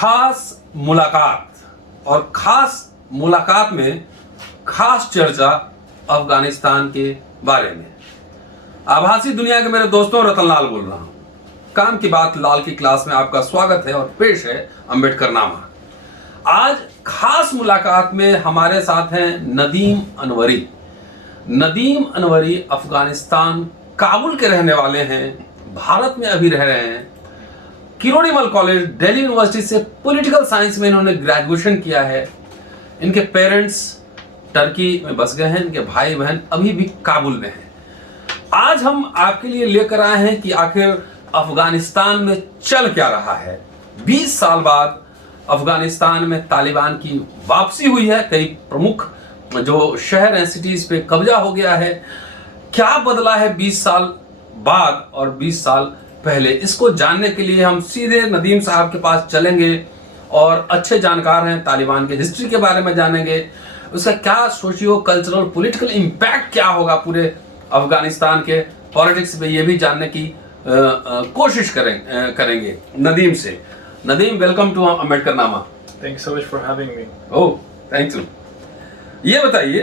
खास मुलाकात और खास मुलाकात में खास चर्चा अफगानिस्तान के बारे में। आभासी दुनिया के मेरे दोस्तों, रतन लाल बोल रहा हूँ। काम की बात लाल की क्लास में आपका स्वागत है और पेश है अम्बेडकर नामा। आज खास मुलाकात में हमारे साथ हैं नदीम अनवरी। नदीम अनवरी अफगानिस्तान काबुल के रहने वाले हैं, भारत में अभी रह रहे हैं। किरोड़ीमल कॉलेज दिल्ली यूनिवर्सिटी से पॉलिटिकल साइंस में इन्होंने ग्रेजुएशन किया है। इनके पेरेंट्स टर्की में बस गए हैं, इनके भाई बहन अभी भी काबुल में हैं। आज हम आपके लिए लेकर आए हैं कि आखिर अफगानिस्तान में चल क्या रहा है। 20 साल बाद अफगानिस्तान में तालिबान की वापसी हुई है। कई प्रमुख जो शहर हैं, सिटीज पे कब्जा हो गया है। क्या बदला है 20 साल बाद और 20 साल पहले, इसको जानने के लिए हम सीधे नदीम साहब के पास चलेंगे और अच्छे जानकार हैं, तालिबान के हिस्ट्री के बारे में जानेंगे, उसका क्या सोशियो कल्चरल पॉलिटिकल इम्पैक्ट क्या होगा पूरे अफगानिस्तान के पॉलिटिक्स में, ये भी जानने की कोशिश करेंगे नदीम से। नदीम, वेलकम टू अम्बेडकर नामा। Thank you so much for having me. Oh, thank you. ये बताइए,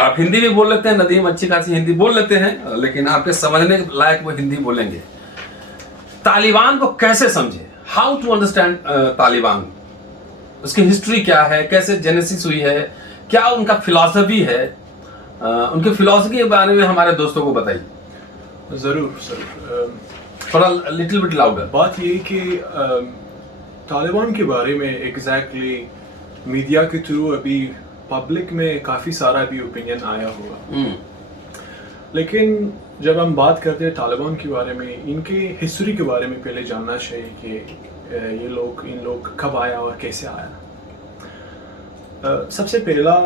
आप हिंदी भी बोल लेते हैं, नदीम अच्छी खासी हिंदी बोल लेते हैं, लेकिन आपके समझने के लायक वो हिंदी बोलेंगे। तालिबान को कैसे समझे, हाउ टू अंडरस्टैंड तालिबान, उसकी हिस्ट्री क्या है, कैसे जेनेसिस हुई है, क्या उनका फिलॉसफी है, उनके फिलॉसफी के बारे में हमारे दोस्तों को बताइए। ज़रूर सर। थोड़ा लिटिल बिट लाउडर। बात ये कि तालिबान के बारे में एग्जैक्टली मीडिया के थ्रू अभी पब्लिक में काफ़ी सारा भी ओपिनियन आया होगा, लेकिन जब हम बात करते हैं तालिबान के बारे में, इनके हिस्ट्री के बारे में पहले जानना चाहिए कि इन लोग कब आया और कैसे आया। सबसे पहला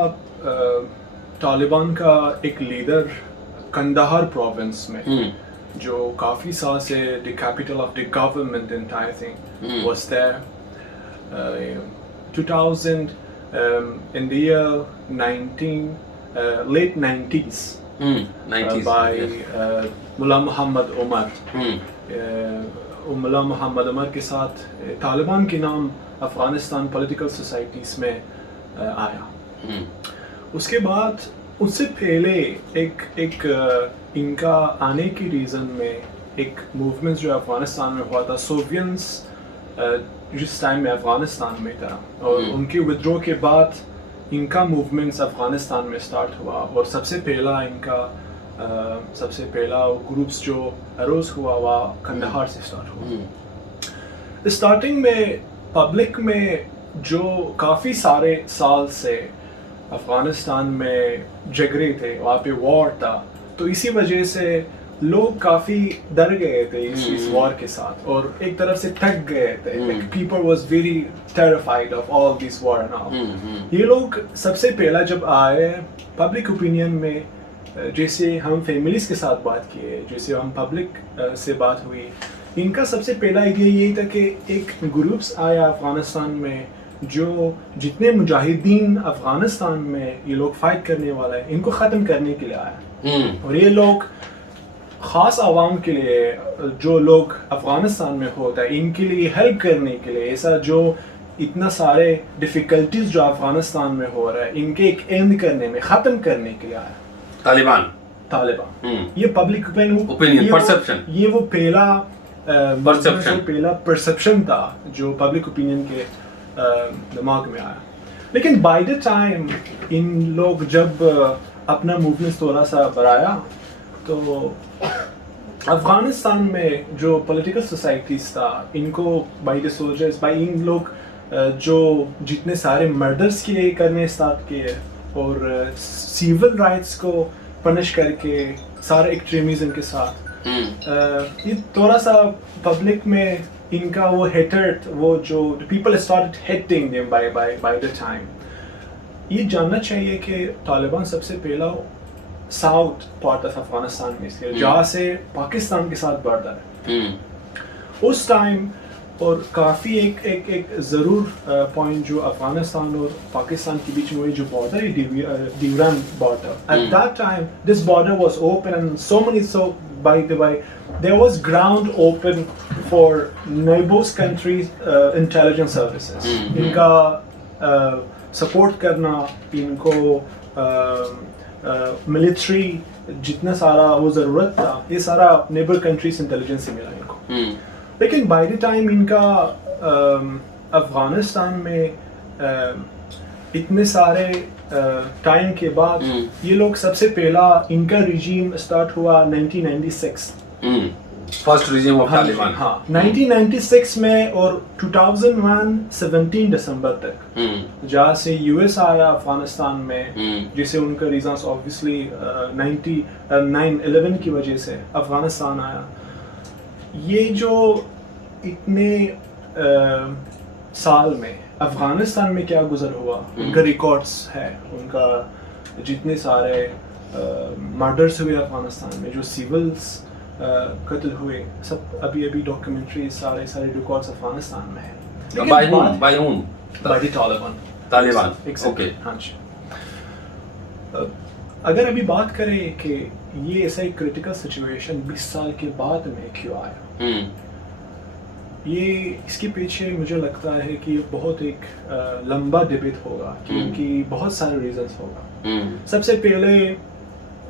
तालिबान का एक लीडर कंदाहार प्रोविंस में, जो काफ़ी साल से the capital of the government entire thing was there. 2000 in the year late 90s, by Mullah Muhammad Omar. मुल्ला मोहम्मद उमर के साथ तालिबान के नाम अफ़गानिस्तान पॉलिटिकल सोसाइटीज़ में आया। उसके बाद उससे पहले एक इनका आने की रीज़न में एक मूवमेंट जो अफ़गानिस्तान में हुआ था, सोवियंस जिस टाइम में अफ़गानिस्तान में था, और उनके विद्रोह के बाद इनका मूवमेंट्स अफ़गानिस्तान में स्टार्ट हुआ। और सबसे पहला ग्रुप्स जो अरोज़ हुआ वह कंदाहार से स्टार्ट हुआ। स्टार्टिंग में पब्लिक में जो काफ़ी सारे साल से अफ़गानिस्तान में झगड़े थे, वहाँ पे वॉर था, तो इसी वजह से लोग काफ़ी डर गए थे इस वॉर के साथ, और एक तरफ से थक गए थे। People was very terrified of all this war and all. ये लोग सबसे पहला जब आए पब्लिक ओपिनियन में, जैसे हम फैमिलीज के साथ बात किए, जैसे हम पब्लिक से बात हुई, इनका सबसे पहला आइडिया यही था कि एक ग्रुप्स आया अफ़गानिस्तान में, जो जितने मुजाहिदीन अफ़गानिस्तान में ये लोग फाइट करने वाला है, इनको ख़त्म करने के लिए आया। और ये लोग ख़ास आवाम के लिए, जो लोग अफ़गानिस्तान में होता है, इनके लिए हेल्प करने के लिए, ऐसा जो इतना सारे डिफ़िकल्टीज जो अफ़गानिस्तान में हो रहा है, इनके एक एंड करने में, ख़त्म करने के लिए आया तालिबान। ये पब्लिक ओपिनियन परसेप्शन, ये वो पहला परसेप्शन था जो पब्लिक ओपिनियन के दिमाग में आया। लेकिन बाय द टाइम इन लोग जब अपना मूवमेंट थोड़ा सा बढ़ाया, तो अफ़गानिस्तान में जो पॉलिटिकल सोसाइटीज़ था, इनको बाय द सोल्जर्स, बाय इन लोग जो जितने सारे मर्डर्स किए करने स्टार्ट किए, और सिविल राइट्स को पनिश करके सारे एक्सट्रीमिज्म के साथ, ये थोड़ा सा पब्लिक में इनका वो हेटेड, वो जो people started hating them by the time. ये जानना चाहिए कि तालिबान सबसे पहला साउथ पार्ट ऑफ अफगानिस्तान में से, जहाँ से पाकिस्तान के साथ बॉर्डर है उस टाइम, और काफ़ी एक ज़रूर पॉइंट जो अफगानिस्तान और पाकिस्तान के बीच में जो बॉर्डर है, Durand border, at that time this border was open and so by the way there was ground open for neighbors countries intelligence services. इनका सपोर्ट करना, इनको मिलिट्री जितना सारा वो ज़रूरत था, ये सारा नेबर कंट्रीज इंटेलिजेंस से मिला इनको. लेकिन बाय द टाइम इनका अफगानिस्तान में इतने सारे टाइम के बाद ये लोग सबसे पहला इनका रिजीम स्टार्ट हुआ 1996. First regime of Taliban. हाँ 1996 में, और 2001 17 दिसंबर तक जहाँ से यूएस आया अफगानिस्तान में, जिसे उनका रीजंस ऑब्वियसली 9/11 की वजह से अफगानिस्तान आया. ये जो इतने साल में अफगानिस्तान में क्या गुजर हुआ, उनका रिकॉर्ड्स है, उनका जितने सारे मर्डर्स हुए अफगानिस्तान में, जो सिविल्स कत्ल हुए, सब अभी डॉक्यूमेंट्री सारे रिकॉर्ड्स अफगानिस्तान में है. तालिबान. ओके. हाँ जी. अगर अभी बात करें कि ये ऐसा एक क्रिटिकल सिचुएशन 20 साल के बाद में क्यों आया, ये इसके पीछे मुझे लगता है कि बहुत एक लंबा डिबेट होगा, क्योंकि बहुत सारे रीजंस होगा. सबसे पहले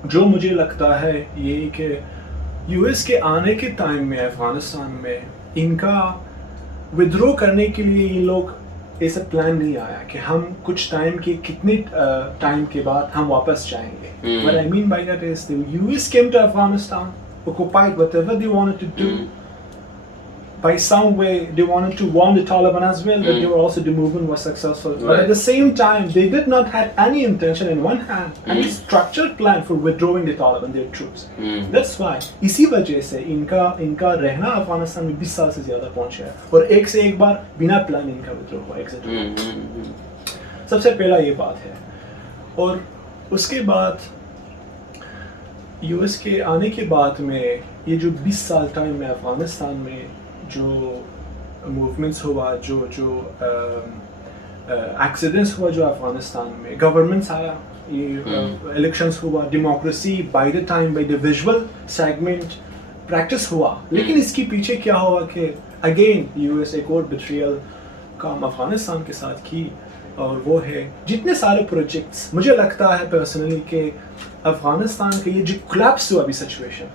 जो मुझे लगता है ये कि यूएस के आने के टाइम में अफगानिस्तान में इनका विद्रो करने के लिए ये लोग ऐसा प्लान नहीं आया कि हम कुछ टाइम के कितने टाइम के बाद हम वापस जाएंगे. What I mean by that is the US came to Afghanistan, occupied whatever they wanted to do. By some way, they wanted to warn the Taliban as well that they were also the movement was successful. Right. But at the same time, they did not have any intention in one hand, any structured plan for withdrawing the Taliban, their troops. That's why, इसी वजह से इनका रहना अफगानिस्तान में 20 साल से ज़्यादा पहुंचा है, और एक से एक बार बिना प्लान इनका विद्रोह हुआ, एग्जिट हुआ. सबसे पहला ये बात है. और उसके बाद यूएस के आने के बाद में ये जो 20 साल टाइम में अफगानिस्तान में जो मूवमेंट्स हुआ, जो एक्सीडेंट्स हुआ जो अफगानिस्तान में, गवर्नमेंट्स आया, ये इलेक्शंस हुआ, democracy by the time by the visual segment practice हुआ. लेकिन इसके पीछे क्या हुआ कि अगेन यूएस एक और बिट्रियल काम अफगानिस्तान के साथ की, और वो है जितने सारे प्रोजेक्ट्स. मुझे लगता है पर्सनली कि अफगानिस्तान का ये जो कोलैप्स हुआ अभी सिचुएशन,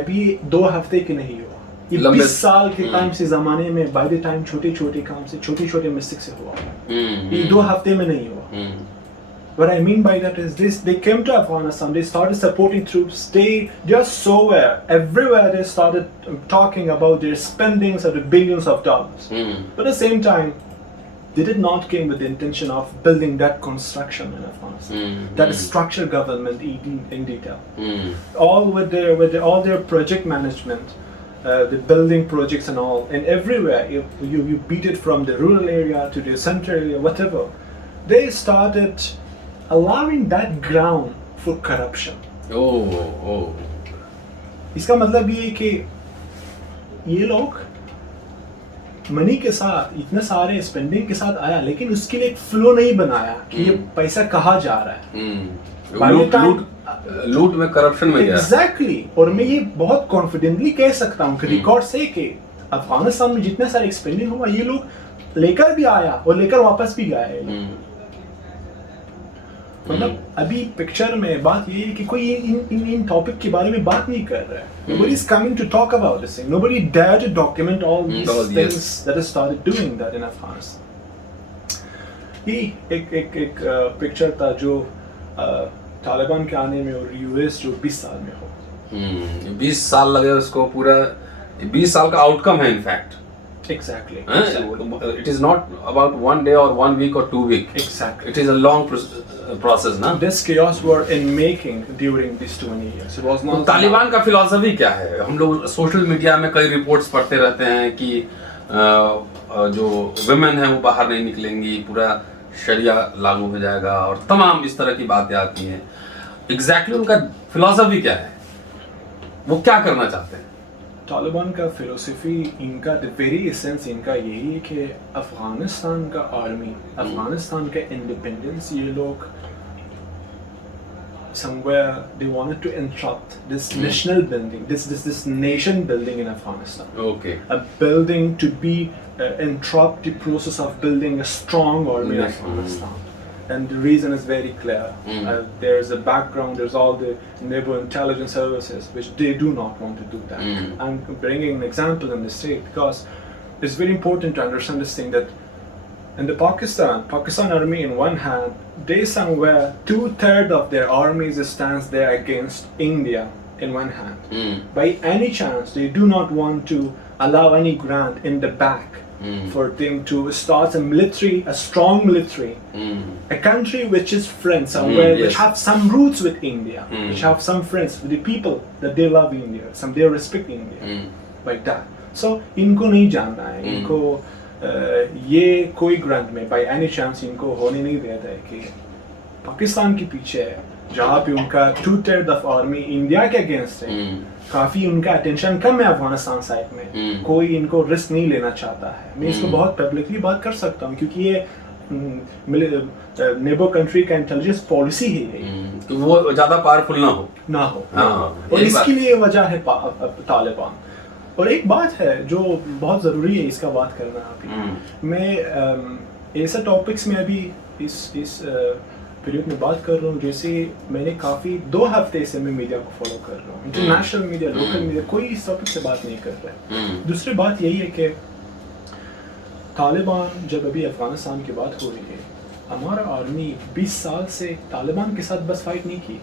अभी 2 हफ्ते के नहीं हुआ, ये 20 साल के टाइम से ज़माने में बाय द टाइम छोटे काम से, छोटे मिस्टेक से हुआ. ये 2 हफ्ते में नहीं हुआ. What I mean by that is this: they came to Afghanistan, they started supporting troops, they just somewhere, everywhere they started talking about their spendings of the billions of dollars. But at the same time, they did not came with the intention of building that construction in Afghanistan, that structured government in detail. All with their project management, the building projects and all, and everywhere you beat it from the rural area to the central area, whatever. They started allowing that ground for corruption. इसका मतलब ये है कि ये लोग money के साथ, इतने सारे स्पेंडिंग के साथ आया, लेकिन उसके लिए एक फ्लो नहीं बनाया कि ये पैसा कहाँ जा रहा है. लूट में करप्शन में गया. एग्जैक्टली. और मैं ये बहुत कॉन्फिडेंटली कह सकता हूँ कि रिकॉर्ड से कि अफगानिस्तान में जितने सारे एक्सपेंडिंग हुआ, ये लोग लेकर भी आया और लेकर वापस भी गया. मतलब अभी पिक्चर में बात ये है कि कोई इन टॉपिक के बारे में बात नहीं कर रहा है. Nobody is coming to talk about this thing. Nobody dare to document all these things that has started doing that in Afghanistan. ये एक पिक्चर था जो तालिबान के आने में और यूएस जो 20 साल में हो. 20 साल लगे उसको पूरा. 20 साल का आउटकम है in fact. Exactly. It is not about 1 day or 1 week or 2 weeks. Exactly. It is a long process, ना? This chaos were in making during these 20 years. It was not. Taliban का फिलॉसफी क्या है? हम लोग सोशल मीडिया में कई reports पढ़ते रहते हैं कि जो विमेन है वो बाहर नहीं निकलेंगी, पूरा शरिया लागू हो जाएगा, और तमाम इस तरह की बातें आती हैं. एग्जैक्टली उनका फिलॉसफी क्या है? वो क्या करना चाहते हैं? तालिबान का फिलोसफी, इनका द वेरी एसेंस इनका यही है कि अफगानिस्तान का आर्मी, अफगानिस्तान का इंडिपेंडेंस ये लोग somewhere they wanted to interrupt this national building, this nation building in Afghanistan. Okay. A building to be interrupt the process of building a strong army in Afghanistan. And the reason is very clear. There's a background, there's all the naval intelligence services, which they do not want to do that. I'm bringing an example in the state because it's very important to understand this thing that in the Pakistan army in one hand, they somewhere 2/3 of their armies stands there against India in one hand. By any chance, they do not want to allow any grant in the back for them to start a strong military, a country which is friends somewhere, yes. which have some roots with India, which have some friends with the people that they love India, they respect India, like that. So इनको नहीं जानना है, इनको ये कोई grant में by any chance इनको होने नहीं देता है कि पाकिस्तान के पीछे है जहाँ पे उनका 2/3 ऑफ आर्मी इंडिया के अगेंस्ट है, काफी उनका अटेंशन कम है अफगानिस्तान साइड में, कोई इनको रिस्क नहीं लेना चाहता है. मैं इसको बहुत पब्लिकली बात कर सकता हूँ क्योंकि ये नेबर कंट्री का इंटेलिजेंस पॉलिसी है ये, तो वो ज्यादा पावरफुल ना हो. और इसके लिए वजह है तालिबान. और एक बात है जो बहुत ज़रूरी है इसका बात करना अभी. मैं ऐसे टॉपिक्स में अभी इस पीरियड में बात कर रहा हूँ जैसे मैंने काफ़ी 2 हफ्ते से मैं मीडिया को फॉलो कर रहा हूँ, इंटरनेशनल मीडिया, लोकल मीडिया, कोई इस टॉपिक से बात नहीं कर रहा है. दूसरी बात यही है कि तालिबान जब अभी अफगानिस्तान की बात हो रही है, हमारा आर्मी 20 साल से तालिबान के साथ बस फाइट नहीं की.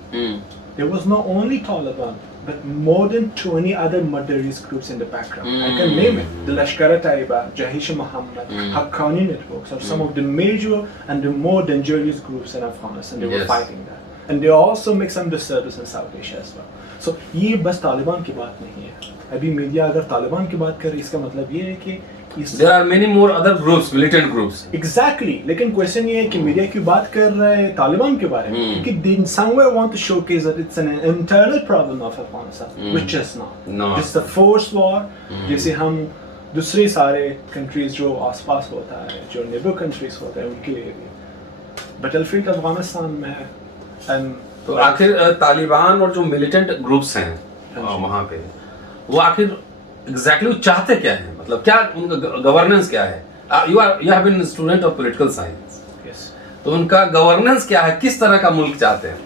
There was not only Taliban, but more than 20 other murderous groups in the background. I can name it: the Lashkar-e-Taiba, Jaish-e-Mohammed, Haqqani networks are some of the major and the more dangerous groups in Afghanistan. They were fighting that, and they also make some disturbance in South Asia as well. So ये बस तालिबान की बात नहीं है. अभी media अगर तालिबान की बात करे इसका मतलब ये है कि There are many more other groups, militant groups. Exactly. लेकिन क्वेश्चन ये है कि मीडिया क्यों बात कर रहा है तालिबान के बारे में, क्योंकि they somewhere want to showcase that it's an internal problem of Afghanistan, which is not. It's the forced war. जैसे हम दूसरे सारे countries जो आसपास होता है, जो neighbor countries होता है, उनके लिए भी battlefield अफगानिस्तान में है. तो आखिर तालिबान और जो militant groups हैं वहाँ पे, वो आखिर एग्जैक्टली चाहते क्या है, मतलब क्या उनका गवर्नेंस क्या है? You have been student of political science, तो उनका गवर्नेंस क्या है, किस तरह का मुल्क चाहते हैं?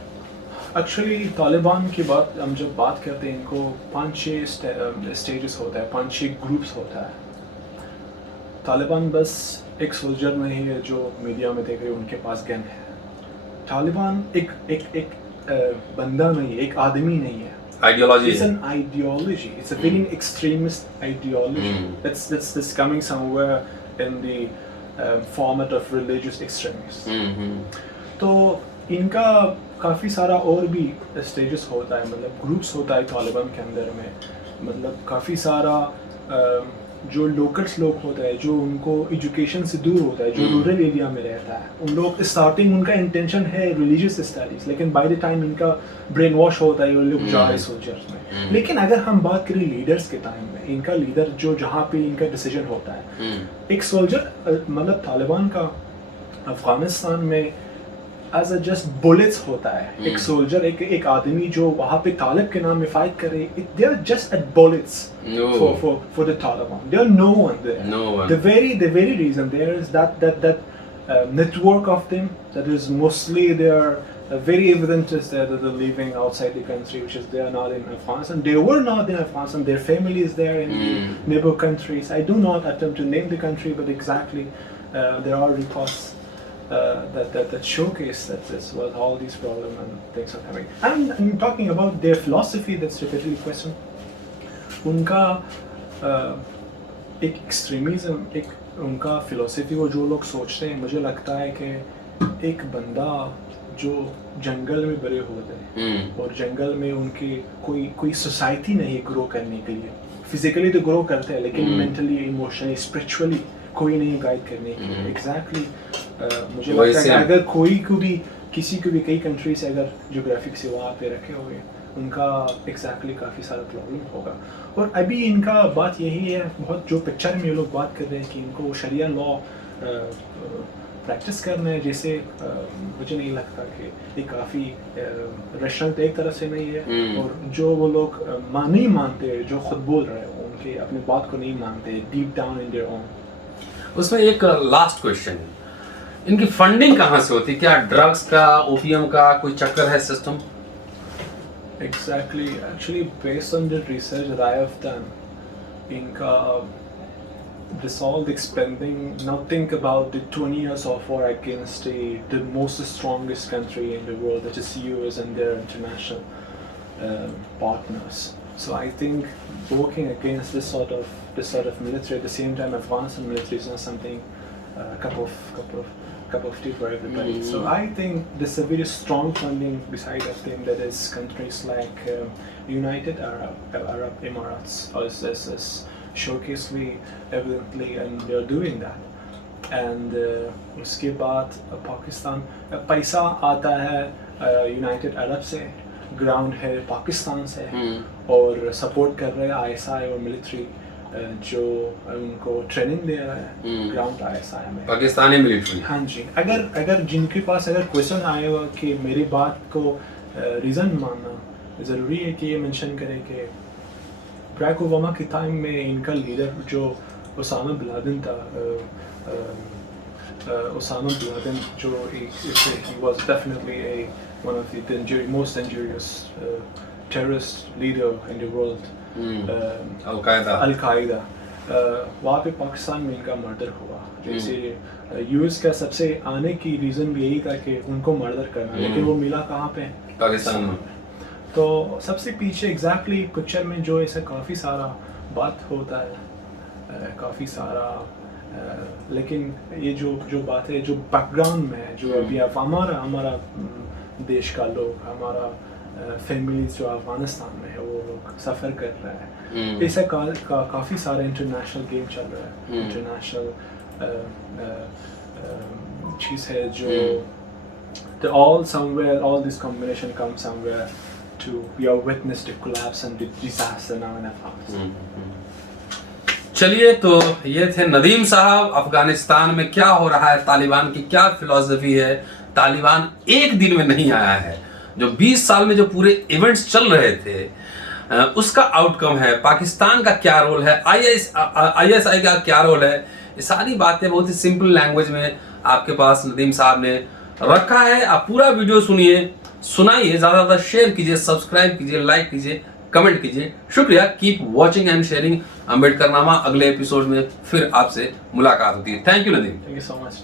एक्चुअली तालिबान की बात हम जब बात करते हैं, इनको 5-6 स्टेजेस होता है, 5-6 ग्रुप्स होता है. तालिबान बस एक सोल्जर नहीं है जो मीडिया में देख रहे उनके पास गन है. तालिबान एक बंदा नहीं है, एक आदमी नहीं है. Ideology. It's an ideology. It's a very extremist ideology. That's coming somewhere in the format of religious extremists. तो इनका काफ़ी सारा और भी stages होता है, मतलब groups होता है तालिबान के अंदर में, मतलब काफ़ी सारा जो लोकल्स लोग होता है, जो उनको एजुकेशन से दूर होता है, जो रूरल एरिया में रहता है, उन लोग स्टार्टिंग उनका इंटेंशन है रिलीजियस स्टडीज, लेकिन बाय द टाइम इनका ब्रेन वॉश होता है, वो लोग जा रहे सोल्जर्स में. लेकिन अगर हम बात करें लीडर्स के टाइम में, इनका लीडर जो जहाँ पे इनका डिसीजन होता है, एक सोल्जर मतलब तालिबान का अफगानिस्तान में एज अ जस्ट बुलेट्स होता है. एक सोल्जर, एक आदमी जो वहाँ पे तालिब के नाम में फाइट करे, they are just eight bullets for the Taliban. There are no one there. No one. The very reason there is that network of them that is mostly they are very evident is that they're living outside the country, which is they are not in Afghanistan. They were not in Afghanistan. Their family is there in the neighbor countries. I do not attempt to name the country, but exactly there are reports that showcase that this was all these problems and things are coming. I'm talking about their philosophy. That's repeatedly questioned. उनका एक extremism, एक उनका philosophy, वो जो लोग सोचते हैं, मुझे लगता है कि एक बंदा जो जंगल में बड़े होते हैं और जंगल में उनके कोई सोसाइटी नहीं ग्रो करने के लिए, फिजिकली तो ग्रो करते हैं लेकिन मेंटली, इमोशनली, स्पिरिचुअली कोई नहीं गाइड करने के लिए. एग्जैक्टली मुझे लगता है कि अगर कोई को भी किसी को भी कई कंट्री से अगर जोग्राफिक से वहाँ पे रखे हुए, उनका एग्जैक्टली काफ़ी सारा प्रॉब्लम होगा. और अभी इनका बात यही है, बहुत जो पिक्चर में ये लोग बात कर रहे हैं कि इनको शरिया लॉ प्रैक्टिस करना है जैसे मुझे नहीं लगता कि ये काफ़ी रेस्टोरेंट एक तरह से नहीं है और जो वो लोग नहीं मानते जो खुद बोल रहे हैं उनके अपनी बात को नहीं मानते deep down in their own. उसमें एक लास्ट क्वेश्चन है, इनकी फंडिंग कहाँ से होती है? क्या ड्रग्स का, ओपीएम का कोई चक्कर है system? Exactly. Actually, based on the research that I have done, inka this all the spending. Now think about the 20 years of war against the most strongest country in the world, that is US and their international partners. So I think working against this sort of military at the same time, Afghanistan military is not something cup of tea for everybody. So I think there's a very strong funding beside of them, that is countries like United Arab Emirates as showcasely evidently, and they're doing that. And uske baad Pakistan paisa aata hai United Arab se, ground है पाकिस्तान से और support कर रहे हैं ISI और military जो उनको training दे रहा है ग्राउंड ISI में, पाकिस्तानी मिलिट्री। हाँ जी। अगर जिनके पास अगर क्वेश्चन आएगा कि मेरी बात को रीज़न मानना, ज़रूरी है कि ये मेंशन करें कि बराक ओबामा के टाइम में इनका लीडर जो ओसामा बिन लादेन था, Osama bin Laden, he was definitely one of the most dangerous terrorist leader in the world. Al-Qaeda. वहाँ पे पाकिस्तान में इनका मर्डर हुआ, जैसे यूएस का सबसे आने की रीज़न भी यही था कि उनको मर्डर करना, लेकिन वो मिला कहाँ पे? पाकिस्तान में। तो सबसे पीछे एग्जैक्टली पिक्चर में जो ऐसा काफ़ी सारा बात होता है, काफ़ी सारा लेकिन ये जो बात है जो बैकग्राउंड में है, जो अभी आप हमारा देश का लोग, हमारा फैमिलीज जो अफगानिस्तान में है वो लोग सफ़र कर रहे हैं, ऐसा काफ़ी सारा इंटरनेशनल गेम चल रहा है, इंटरनेशनल चीज़ है जो all this combination comes somewhere to we are witness the collapse and the disaster now in Afghanistan. चलिए, तो ये थे नदीम साहब। अफगानिस्तान में क्या हो रहा है, तालिबान की क्या फिलॉसफी है, तालिबान एक दिन में नहीं आया है, जो 20 साल में जो पूरे इवेंट्स चल रहे थे उसका आउटकम है, पाकिस्तान का क्या रोल है, ISI का क्या रोल है, ये सारी बातें बहुत ही सिंपल लैंग्वेज में आपके पास नदीम साहब ने रखा है। आप पूरा वीडियो सुनिए, सुनाइए, ज़्यादा ज़्यादा शेयर कीजिए, सब्सक्राइब कीजिए, लाइक कीजिए, कमेंट कीजिए। शुक्रिया। Keep watching and sharing Ambedkar नामा। अगले एपिसोड में फिर आपसे मुलाकात होती है। Thank you Nadeem. Thank you so much.